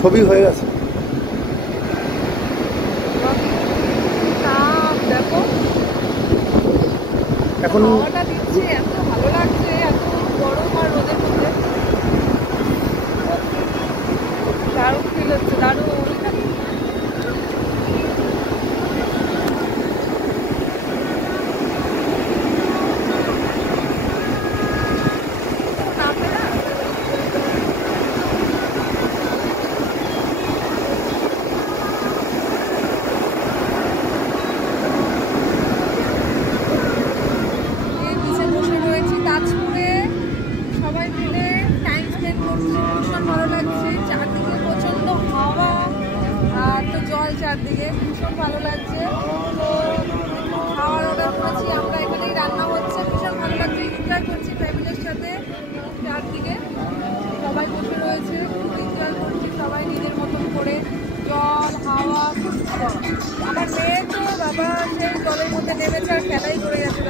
ছবি হয়ে গেছে। দেখো এখন হাওয়াটা দিচ্ছে, এত ভালো লাগছে, এত গরম আর রোদের মধ্যে দারুণ ফিল হচ্ছে, দারুণ। তাজপুরে সবাই মিলে টাইম স্পেন্ড করছি, ভীষণ ভালো লাগছে। চারদিকে প্রচণ্ড হাওয়া আর তো জল চারদিকে, ভীষণ ভালো লাগছে। তো খাওয়ার অর্ডার করেছি আমরা, এখানেই রান্না হচ্ছে, ভীষণ ভালো লাগছে। এনজয় করছি ফ্যামিলির সাথে, চারদিকে সবাই বসে রয়েছে, খুব এনজয় করছি সবাই নিজের মতন করে। জল হাওয়া, আমার মেয়ে তো বাবা সেই জলের মধ্যে নেমেছে আর খেলাই করে যাচ্ছে।